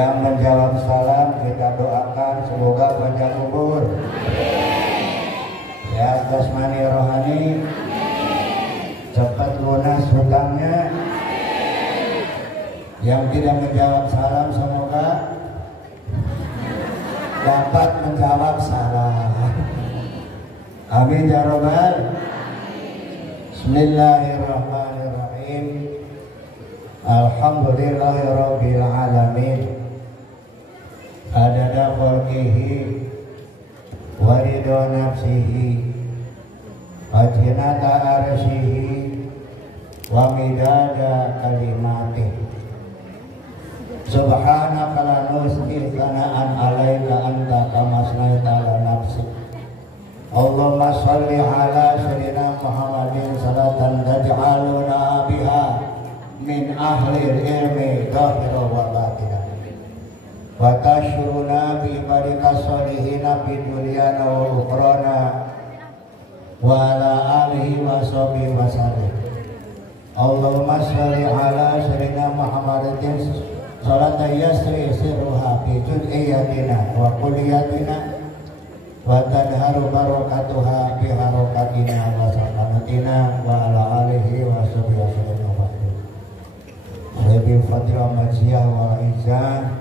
Yang menjawab salam kita doakan semoga panjang umur, sehat jasmani rohani, cepat lunas hutangnya. Yang tidak menjawab salam semoga dapat menjawab salam. Amin ya robbal. Bismillahirrahmanirrahim. Alhamdulillahirabbil alamin. Adada khalqihi wa ridha nafsihi wa zinata arsyihi wa midada kalimatih. Subhanaka la nuhsi tsana'an 'alaika anta kama asnaita 'ala nafsik. Allahumma shalli 'ala sayyidina Muhammadin salatan taj'aluna biha min ahli ilmi dhahira wa batina wa tashruna bi ibadika sholihina fi dunyana wa ukhrana wa ala alihi wa sahbihi wa sallam. Allahumma sholli 'ala sayyidina Muhammadin salatan yasri sirruha fi juz'iyatina wa kulliyatina wa tadharu barakatuha bi harakatina wa sakanatina wa ala alihi wa sahbihi wa sallam. Lebih fadila majiyah wa izah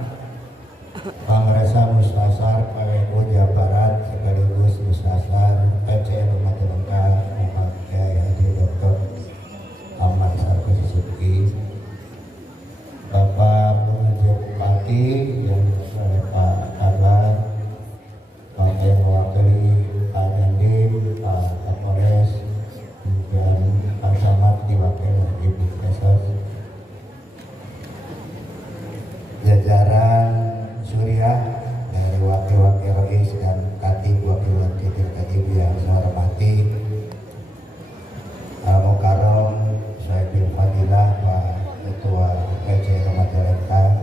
Pangresa Mustasar KWU Jawa Barat sekaligus Mustasar PCN Umat Lengkap Muhammad Kiai Haji Dr. Ahmad Sarkis Subki, Bapak Pengajar Bupati yang Pak Kabar, Pak yang mewakili Pak Dandim, Pak Kapolres, dan Pak Camat diwakili Ibu Kesos, jajaran Surya dari wakil-wakil Rais dan Katib wakil-wakil Katib yang saya hormati, Al-Mukarram Syaikhul Fadilah Pak Ketua PC Rumah Jaleka,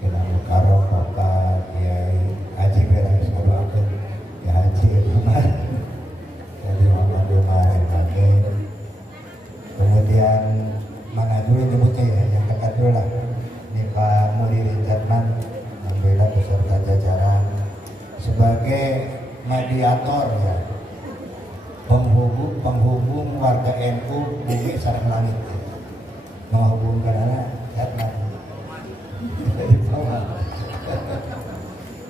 Al-Mukarram Bapak Kiai Haji Berai Sabakan, ya Haji Umar, jadi Muhammad Umar MKG. Kemudian mana dulu nyebutnya ya, yang dekat dulu lah. Ini Pak Mudirin Jatman, alhamdulillah beserta jajaran sebagai mediator ya, penghubung warga NU bumi sareng langit, menghubungkan anak Jatman.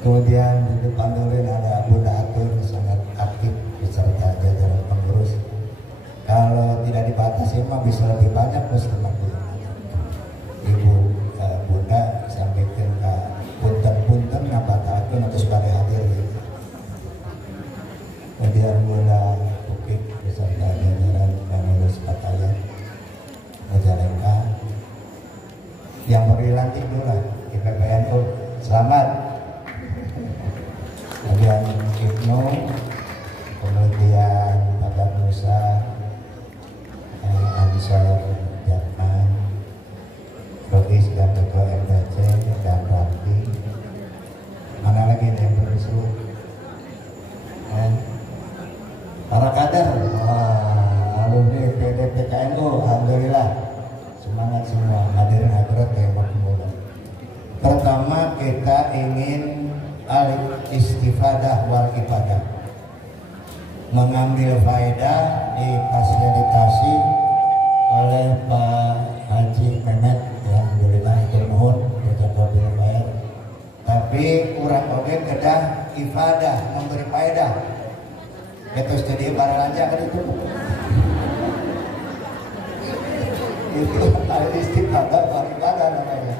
Kemudian di depan dulu ada Bunda Atur sangat aktif beserta jajaran pengurus. Kalau tidak dibatasi mah bisa lebih banyak bersama Ibu Bunda sampaikan ke punten-punten ngabatakeun atau sebagai hadir. Kemudian Bunda Upik beserta jajaran pengurus Pataya Majalengka yang berdilantik dulu lah di PPNU, selamat. Kemudian Ibnu, kemudian Bapak Musa, Ansar Jatman, Rois dan Ketua MDC dan Rafi. Mana lagi yang perlu disebut? Para kader, alumni PDPKNU, alhamdulillah semangat semua hadirin hadirat yang berkumpul. Pertama kita ingin al-istifadah wal ibadah, mengambil faedah difasilitasi oleh Pak Haji Mehmet ya, alhamdulillah turun berjaga bayar. Tapi kurang oke kedah ifadah memberi faedah. Itu jadi baralanja kan itu. Itu al-istifadah wal ibadah namanya.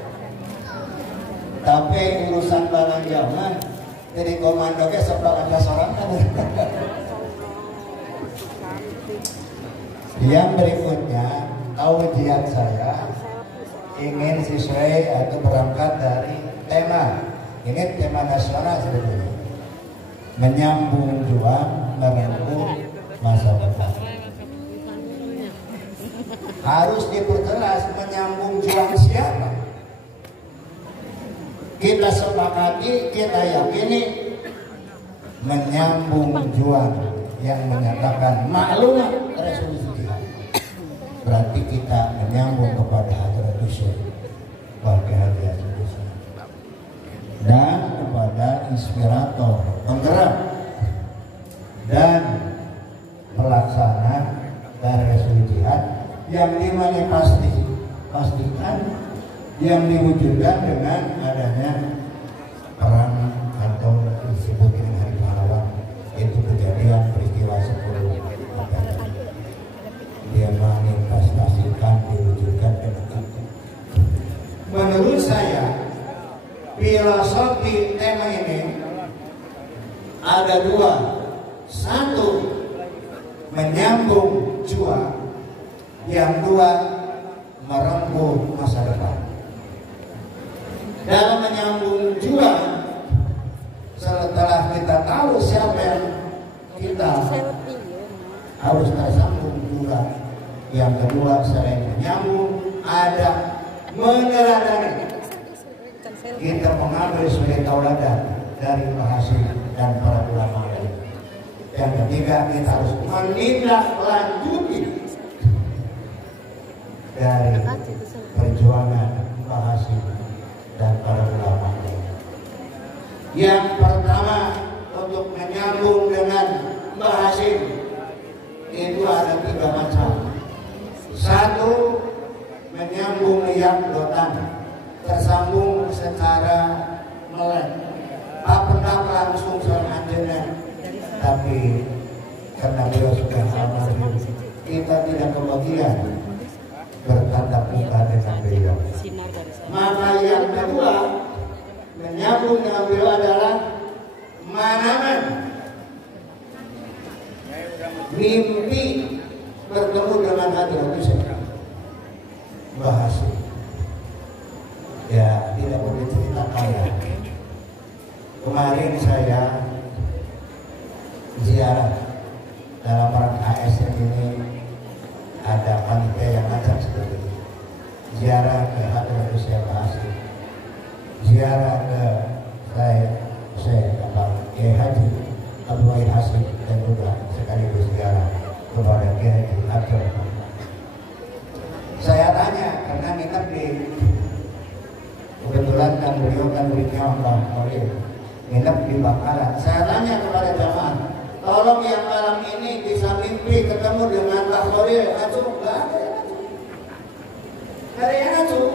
Tapi urusan belanja mah jadi komando ge sok belanja sorangan. Yang berikutnya, ujian saya ingin sesuai atau berangkat dari tema. Ini tema nasional sebetulnya. Menyambung juang, merengkuh masa depan. Harus diperjelas menyambung juang siapa. Kita sepakati, kita yakini menyambung juang yang menyatakan maklumat resolusi jihad. Berarti kita menyambung kepada Hadratus Syekh Waqi Haji Haji. dan kepada inspirator, penggerak dan pelaksana dari jihad yang dimana pastikan yang diwujudkan dengan adanya perang atau disebut dengan hari pahlawan, itu kejadian peristiwa 10 November. Dia manifestasikan, diwujudkan dengan itu. Menurut saya filosofi tema ini ada dua. Satu, menyambung jua. Yang dua, merengkuh masa depan. Dalam menyambung jua, setelah kita tahu siapa yang kita harus tersambung juga. Yang kedua, selain menyambung, ada meneladani. Kita mengambil sebagai tauladan dari Mahasiswa dan para ulama lain. Yang ketiga, kita harus menindaklanjuti dari perjuangan Mahasiswa dan para ulama lain. Yang pertama, untuk menyambung dengan Mahasiswa itu ada 3 macam. Satu, menyambung liang dotan, tersambung secara melek, apakah langsung sama anjena, tapi karena beliau sudah almarhum, kita tidak kebagian bertatap muka dengan beliau. Maka yang kedua, menyambung dengan beliau adalah manaman, mimpi bertemu dengan Hadratus Syekh bahasa. Ya, tidak boleh ceritakan ya. Kemarin saya ziarah dalam rangka ASN ini, ada panitia yang ngajak seperti ini. Ziarah ke Hadratus Syekh bahasa, ziarah ke Kiai Haji Abdul Wahid Hasyim, dan juga sekaligus ziarah kepada Kiai Haji Abdul. Saya tanya karena kita kebetulan kan beliau kan muridnya Mbah Khalil, nginep di Bakaran. Saya tanya kepada jamaah, tolong yang malam ini bisa mimpi ketemu dengan Mbah Khalil. Acuh, nggak ada ya acuh. Nggak ada yang acuh.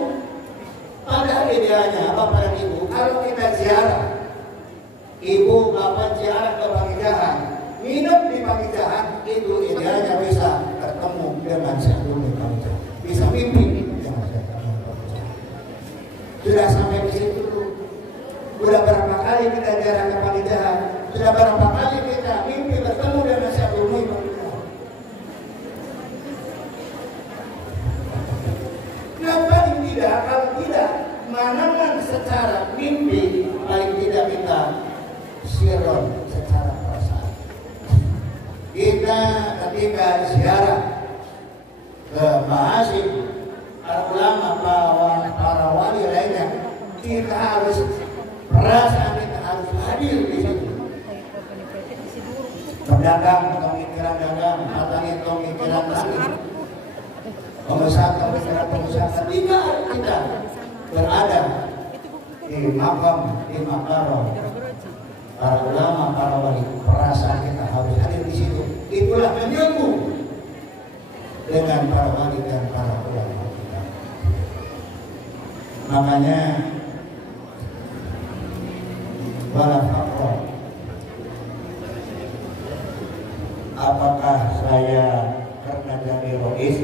Padahal idealnya Bapak dan Ibu, kalau kita ziarah, Ibu Bapak ziarah ke Pakijahan, nginep di Pakijahan, itu idealnya bisa ketemu dengan Syekhul di Pakijahan, bisa mimpi dengan Syekhul. Sudah sampai di situ dulu. Sudah berapa kali kita ziarah ke Pakijahan, sudah berapa kali kita mimpi bertemu dengan Syekhul di Pakijahan. Paling tidak, kalau tidak manaman secara mimpi, paling tidak kita sirron secara perasaan. Kita ketika ziarah ke Mahasiswa, para ulama, para wali lainnya, kita harus perasaan kita harus hadir di situ. Pedagang pemikiran dagang, matanya pemikiran tani, pengusaha ketika kita berada di makam, di makarom para ulama, para wali, perasaan kita harus hadir di situ. Itulah menyambung dengan para wali dan para ulama kita. Makanya wala faqra, apakah saya karena jadi rois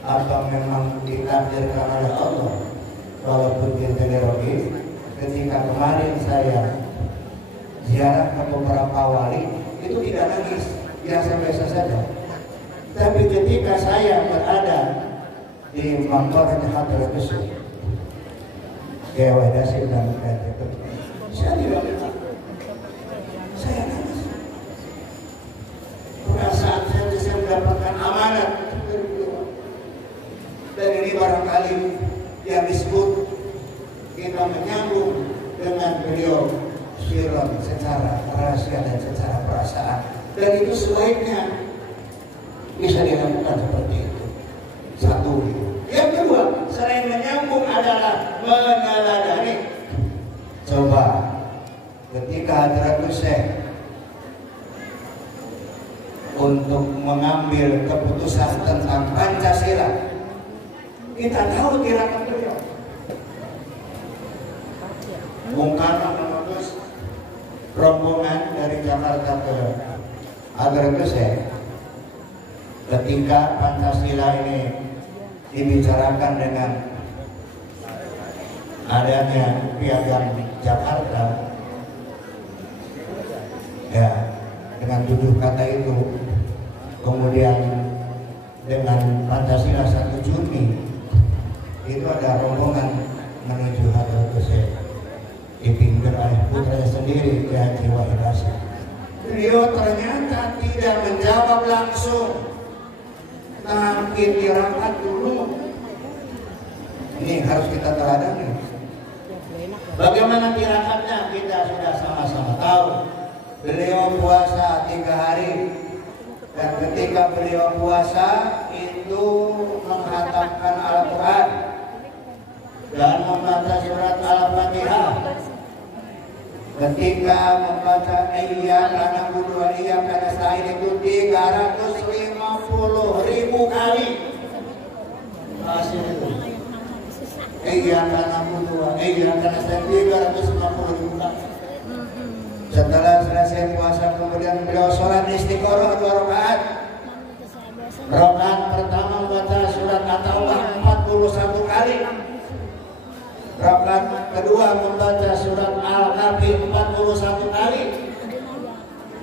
atau memang ditakdirkan oleh Allah walaupun dia jadi rois. Ketika kemarin saya ziarah ke beberapa wali, itu tidak nangis, biasa-biasa saja. Tapi ketika saya berada di maqam Hadratus Syekh Kiai Wahid Hasyim dan saya tidak menangis, saya nangis. Perasaan saya mendapatkan amanat. Dan ini barangkali yang disebut kita menyambung dengan beliau sirron secara rahasia dan secara perasaan, dan itu sebaiknya bisa dilakukan seperti itu. Satu. Yang kedua, selain menyambung adalah meneladani. Hadratus Syekh untuk mengambil keputusan tentang Pancasila. Kita tahu tirakat beliau. Bung Karno mengutus rombongan dari Jakarta ke Hadratus Syekh ketika Pancasila ini dibicarakan dengan adanya Piagam Jakarta, ya, dengan 7 kata itu, kemudian dengan Pancasila 1 Juni itu ada rombongan menuju Hadratus Syekh dipimpin oleh putranya sendiri, Kiai Haji Wahid Hasyim. Beliau ternyata tidak menjawab langsung, tapi tirakat dulu. Ini harus kita teladani. Bagaimana tirakatnya kita sudah sama-sama tahu. Beliau puasa 3 hari, dan ketika beliau puasa itu menghatamkan Al-Quran dan membaca surat Al-Fatihah. Ketika membaca Iyyaka na'budu wa iyyaka nasta'in itu 350.000 kali. Hasil itu. Iyyaka na'budu wa iyyaka nasta'in 350.000 kali. Setelah selesai puasa kemudian beliau sholat istiqoroh 2 rakaat. Rakaat pertama membaca surat At-Taubah 41 kali. Rakaat kedua membaca surat Al-Kahfi 41 kali.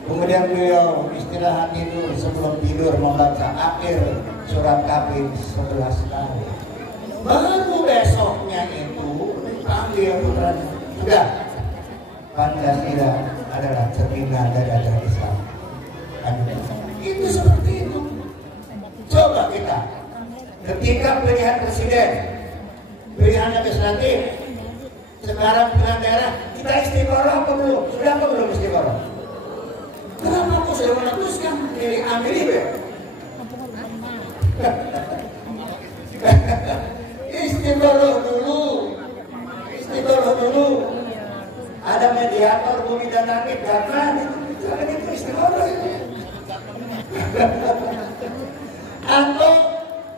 Kemudian beliau istirahat tidur, sebelum tidur membaca akhir surat Kahfi 11 kali. Baru besoknya itu panggil putranya, sudah, Pancasila adalah cerminan dari ajaran Islam. Itu seperti itu. Coba kita ketika pilihan presiden, pilihan legislatif, sekarang pilihan daerah, kita istiqoroh apa belum? Sudah apa belum istiqoroh? Kenapa aku sudah memutuskan pilih ambil ibu? Istiqoroh dulu, istiqoroh dulu. Ada mediator bumi dan langit, jangan itu istiqoroh itu. Atau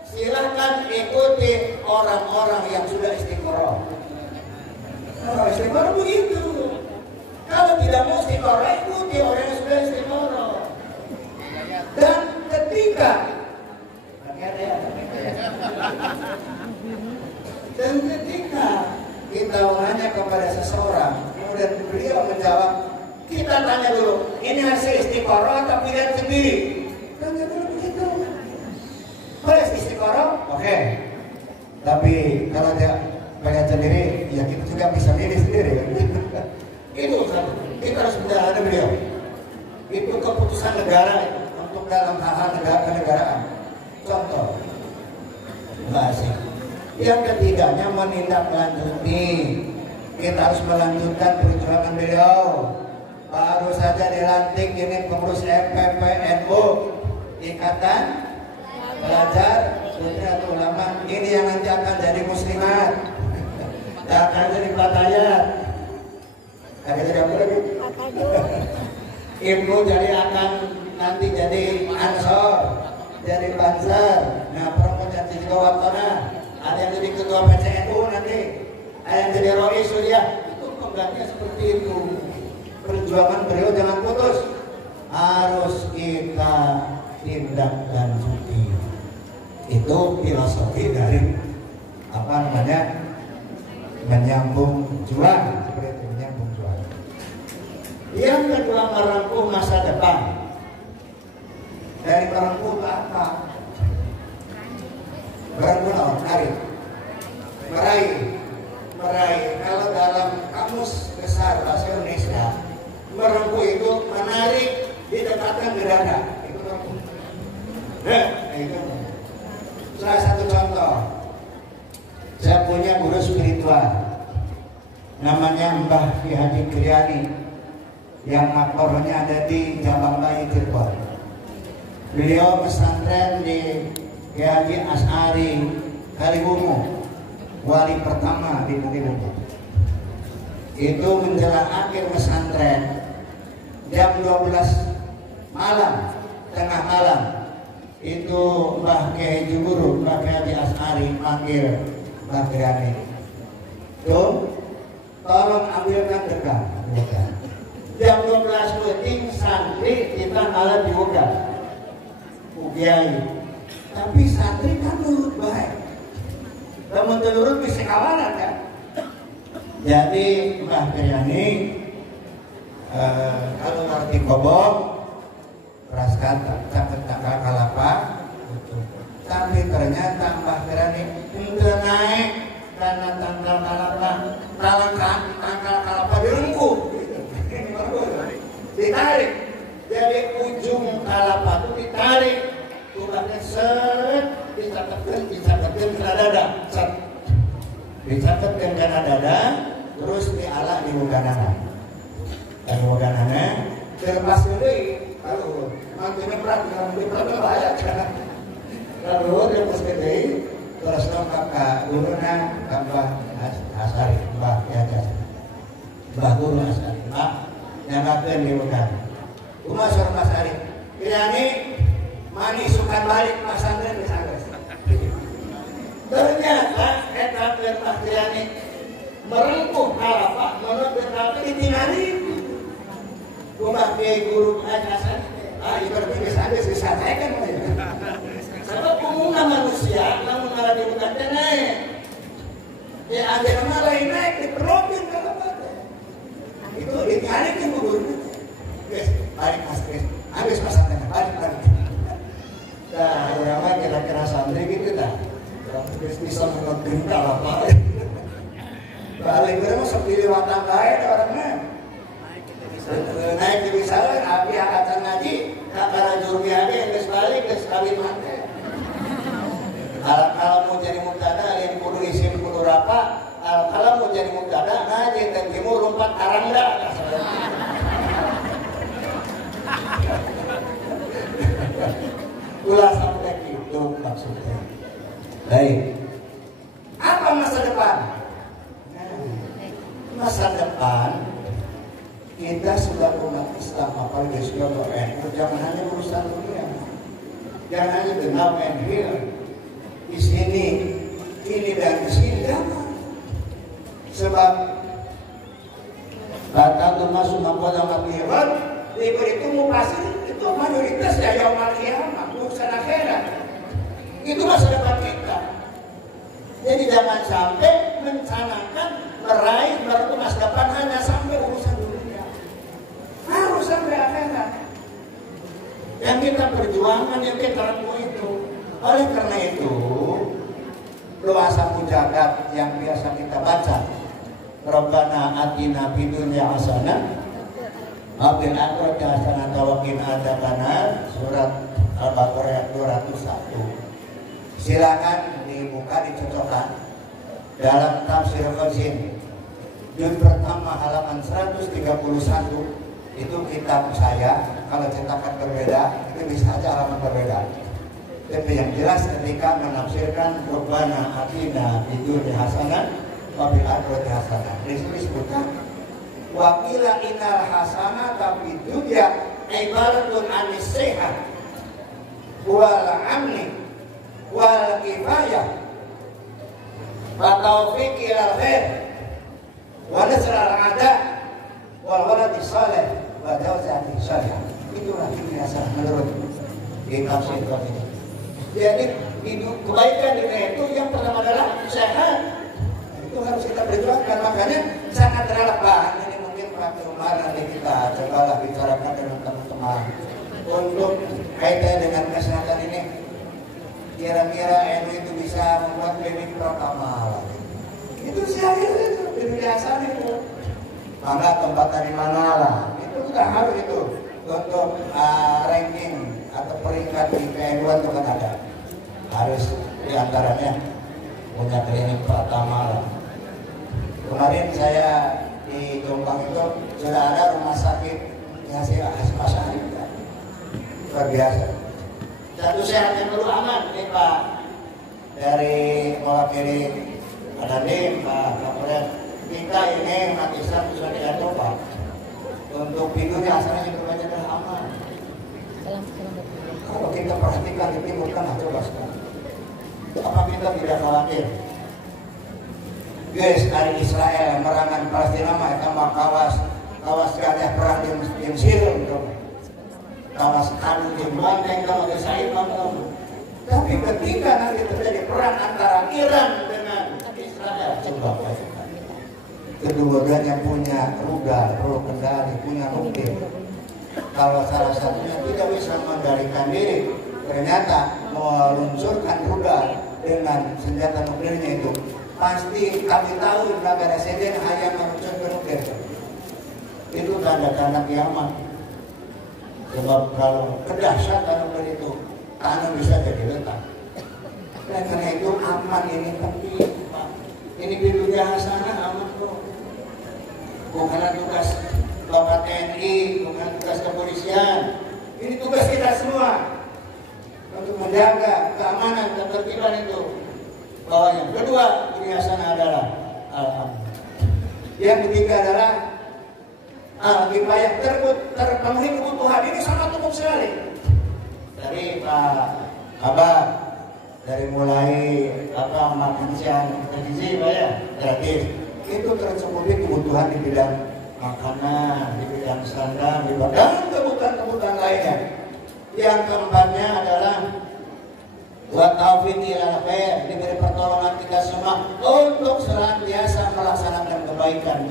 silakan ikuti orang-orang yang sudah istiqoroh. Kalau istiqoroh begitu. Kalau tidak mau istiqoroh, ikuti orang yang sudah istiqoroh. Dan ketika kita menanya kepada seseorang, kemudian beliau menjawab, kita tanya dulu, ini hasil istiqoroh atau pilihan sendiri? Tanya dulu begitu. Boleh istiqoroh? Oke. Tapi kalau dia pengen sendiri, ya kita juga bisa milih sendiri. Itu satu. Kita harus menjalani beliau. Itu keputusan negara untuk dalam hal kenegaraan. Contoh, masih. Yang ketiganya menindaklanjuti. Kita harus melanjutkan perjuangan beliau. Baru saja dilantik ini pengurus MPPNU, Ikatan Pelajar Nahdlatul Ulama. Ini yang nanti akan jadi muslimat, akan jadi fatayat, akan jadi apa lagi? Ibu jadi akan nanti jadi ansor, jadi banser. Nah, perempuan jadi juga watona. Ada yang jadi ketua PCNU nanti, ada yang jadi ROI Suriah. Itu penggantinya seperti itu. Perjuangan beliau jangan putus, harus kita tindak lanjuti. Itu filosofi dari apa namanya, menyambung juang, seperti itu, menyambung juang. Yang kedua, merangkul masa depan. Dari merangkul apa? Merangkul meraih. Kalau dalam kamus besar bahasa Indonesia, merangkul itu menarik, didekatkan ke dada. Itu merangkul. Itu. Salah satu contoh, saya punya guru spiritual, namanya Mbah Ki Haji Kriani, yang makornya ada di Jabang Bayi Cirebon. Beliau pesantren di Ki Haji As'ari Kaliwungu, wali pertama di Kaliwungu. Itu menjelang akhir pesantren, jam 12 malam, tengah malam itu Mbah Kiai Guru, Mbah Kiai As'ari manggil Mbah Kiai. Tuh, tolong ambilkan dekat. Jam 12 penting santri kita malah diundang Kiai, tapi santri kan nurut baik, namun nurut bisa kawanan kan. Jadi Mbah Kiai kalau ngerti kobok raskan caket kalapa, tapi ternyata Mbah Kiai itu naik karena tangkal kalapa, tangkal kalapa direngkuh, ditarik. Jadi ujung kalapa itu ditarik, tulangnya set, dicatatkan kena dada, set, dicatatkan kena dada, terus dialak di muganana, terlepas dulu, lalu mantunya berat, bahaya kan, lalu terlepas dulu, terus kakak gurunya Mbah As'ari, Mbah Guru As'ari, Mbah nyamakan di muganana. Umar Surah Mas Ari ini manis sukan balik Mas Andren misalnya. Ternyata etak dan Mas Kiai merengkuh kalapa menurut tetapi ditinggali. Umar Kiai Guru Ajasan ibaratnya bisa kan. Sebab umumnya manusia namun malah diutak naik. Ya ada yang lain naik diperokin kalapa. Itu ditinggali kan guru. Balik mas Kris, habis pasangnya, balik. Nah, orang kira-kira santri gitu dah. Bisa mengerti apa? Balik berapa seperti lewatan lain orangnya. Naik di misalnya, api angkatan ngaji, kakak jurmi aja yang balik ke sekali mati. Kalau mau jadi mubtada, yang kudu isim kudu rapa. Kalau mau jadi mubtada, ngaji dan timur lompat karang dah. Ulah sampai itu maksudnya. Baik. Apa masa depan? Masa depan kita sudah umat Islam apalagi sudah NU, jangan hanya urusan dunia, jangan hanya the now and here, di sini, ini dan di sini, jangan. Sebab kata masuk makola makiran, itu mufasir itu mayoritas ya yaumul qiyamah, urusan akhirat. Itu masa depan kita. Jadi jangan sampai mencanakan meraih baru masa depan hanya sampai urusan dunia. Harus sampai akhirat. Yang kita perjuangan, yang kita remuk itu. Oleh karena itu, doa sapu jagat yang biasa kita baca, Rabbana atina fid dunya hasanah wa fil akhirati hasanah wa qina adzabannar, surat Al-Baqarah 201. Silakan dibuka, dicocokkan dalam tafsir Qazin juz pertama halaman 131. Itu kitab saya, kalau cetakan berbeda itu bisa aja halaman berbeda. Tapi yang jelas ketika menafsirkan Rabbana atina fid dunya hasanah wa fil akhirati hasanah, disebutkan wa qila innal hasanata fid dunya ibaratun anis sehat wal amni wal kifayah wa taufiq ila khair wa nasr al ada wal walad salih wa zawjati salih. Itulah biasa menurut kitab ini. Jadi hidup kebaikan di dunia itu yang pertama adalah sehat. Itu harus kita perjuangkan, makanya sangat relevan. Ini mungkin Pak Umar nanti kita cobalah bicarakan dengan teman-teman untuk kaitan dengan kesehatan ini. Kira-kira NU itu bisa membuat klinik pertama. Itu saya itu biasa itu. Maka tempat dari mana lah? Itu sudah harus itu untuk ranking atau peringkat di kehidupan itu kan ada. Harus diantaranya punya klinik pertama lah. Kemarin saya di Jombang itu sudah ada rumah sakit ngasih Asmasyari. Luar biasa. Satu sehat yang perlu aman nih Pak, dari mewakili Pak Nadim, Pak Kapolres, kita ini umat Islam sudah diatur Pak Untuk pintunya asalnya juga banyak dah aman. Kalau kita perhatikan di Timur Tengah, coba sekarang, apa kita tidak khawatir? Guys, dari Israel merangan Palestina mah eta mah kawas gadah perang jeung Sirun tuh. Kawas anu jeung banteng kalau geus tapi ketika nanti terjadi perang antara Iran dengan Israel, coba bayangkan. Kedua-duanya punya rudal, perlu kendali, punya nuklir. Kalau salah satunya tidak bisa mengendalikan diri, ternyata meluncurkan rudal dengan senjata nuklirnya itu, pasti kami tahu negara Seden hanya meluncurkan nuklir. Itu tanda-tanda kiamat. Sebab kalau kedahsyatan nuklir itu, tanah bisa jadi letak. Dan karena itu aman ini penting, Pak. Ini pintunya hasanah aman kok. Bukan tugas Bapak TNI, bukan tugas kepolisian. Ini tugas kita semua untuk menjaga keamanan dan ketertiban itu. Bahwa yang kedua, ini hasanah adalah alhamdulillah. Yang ketiga adalah al-kifayah, terpenuhi kebutuhan. Ini sangat umum sekali. Dari Pak Kabar, dari mulai makan siang gizi Pak ya, gratis. Itu tercukupi kebutuhan di bidang makanan, di bidang sandang, di bidang kebutuhan lainnya. Yang keempatnya adalah wa taufiq ilal khair, diberi pertolongan kita semua untuk senantiasa melaksanakan kebaikan.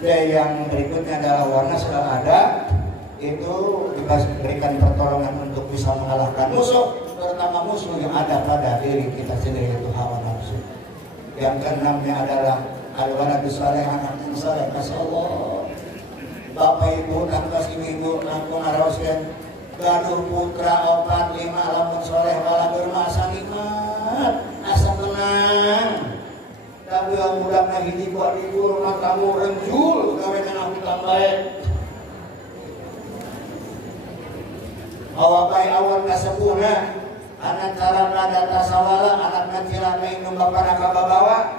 Dan yang berikutnya adalah warna sudah ada, itu diberikan pertolongan untuk bisa mengalahkan musuh, terutama musuh yang ada pada diri kita sendiri, itu hawa nafsu. Yang keenamnya adalah al-waladu saleh, anak yang saleh. Masya Allah, bapak ibu tangkas ibu aku ngaraoskeun gaduh putra 4, 5 lamun soleh waladur masa nikmat asa tenang. Tapi yang mudahnya hiji buat ibu rumah kamu renjul gawe aku tambahin. Awal bayi awal kasepuhna anak cara nada tasawala, anak nancila minum bapak bawa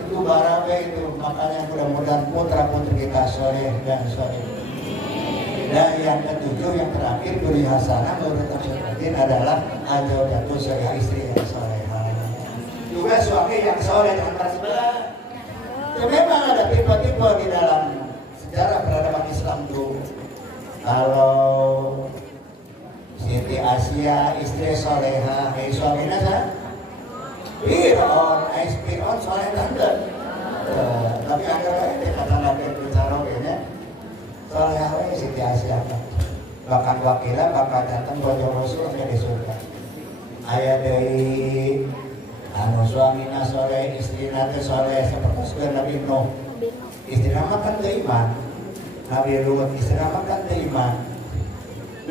itu barabe itu. Makanya mudah-mudahan putra-putri kita soleh dan soleh. Dan yang ketujuh, yang terakhir, beri hasanah menurut Al-Quran adalah ajodatu saya istri yang solehah, juga suami yang soleh antara sebelah. Memang ada tipe-tipe di dalam sejarah peradaban Islam dulu. Kalau Siti Asia istri soleha, suaminya sah Fir'aun, Fir'aun soleh tante. Tapi akhirnya ini kata Nabi bicara ini soleha Siti Asia bahkan wakilah bakal datang bojo Rasul di surga. Ayah dari anu suaminya soleh, istrinya teh soleh, seperti sudah Nabi Nuh, istrinya makan iman. Nabi Lut istrinya makan iman.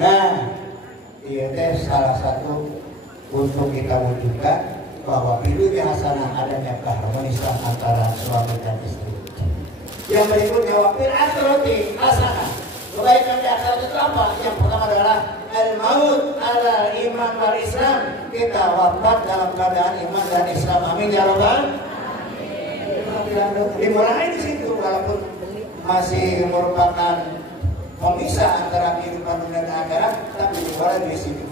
Nah, ini teh salah satu untuk kita wujudkan bahwa pilih hasanah adanya keharmonisan antara suami dan istri. Yang berikutnya wakil akhirati hasanah, kebaikan di akhirat itu apa? Yang pertama adalah al-maut ala iman wal Islam. Kita wafat dalam keadaan iman dan Islam. Amin ya rabbal alamin. Dimulai di situ walaupun masih merupakan memisah antara kehidupan dunia dan akhirat, tapi dimulai di situ.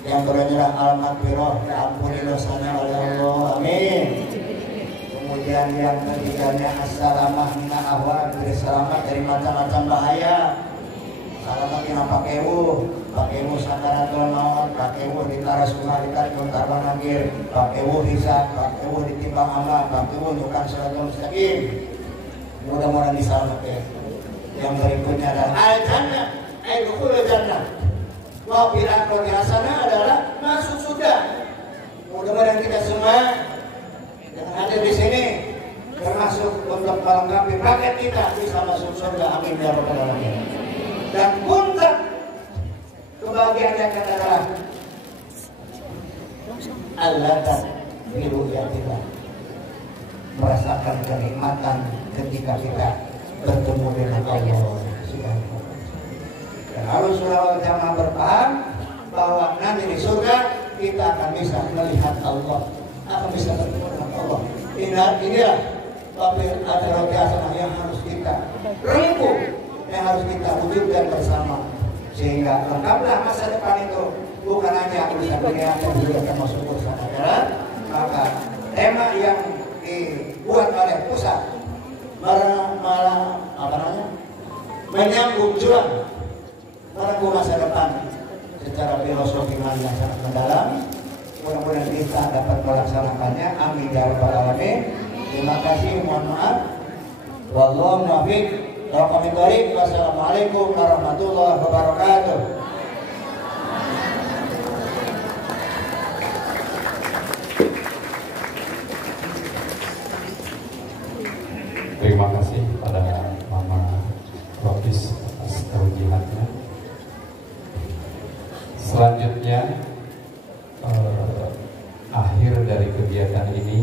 Yang beranya al-maghfirah, diampuni dosanya oleh Allah, amin. Kemudian yang ketiganya as-salamah mina ahwal, diberi selamat dari macam-macam bahaya. Selamat yang pakewu sakaratul maut, pakewu ditarik sungai, ditarik kontarwan anggir, pakewu hisab, pakewu ditimbang amal, pakewu nyukan suratul mustaqim. Mudah-mudahan diselamatkan. Yang berikutnya adalah al-jannah, dukhul jannah. Wafilah keluarga hasanah adalah masuk surga. Mudah-mudahan kita semua yang hadir di sini termasuk untuk melengkapi paket kita bisa masuk surga. Amin ya rabbal alamin. Dan puncak kebahagiaan yang kita adalah al-ladzat bi ru'yatillah, merasakan kenikmatan ketika kita bertemu dengan Allah Subhanahu wa ta'ala. Dan harus wal jamaah berpaham bahwa nanti di surga kita akan bisa melihat Allah, akan bisa bertemu dengan Allah. Inilah tapi ada roti hasanah yang harus kita rengkuh, yang harus kita wujudkan bersama, sehingga lengkaplah masa depan itu. Bukan hanya urusan dunia, tapi juga termasuk urusan akhirat. Maka tema yang dibuat oleh pusat menyambung juang merengkuh masa depan secara filosofi yang sangat mendalam. Mudah-mudahan kita dapat melaksanakannya. Amin ya rabbal alamin. Terima kasih, mohon maaf. Wallahu muwaffiq. Wassalamualaikum warahmatullahi wabarakatuh. Terima kasih pada Mama Rohis atas taujihatnya. Selanjutnya, akhir dari kegiatan ini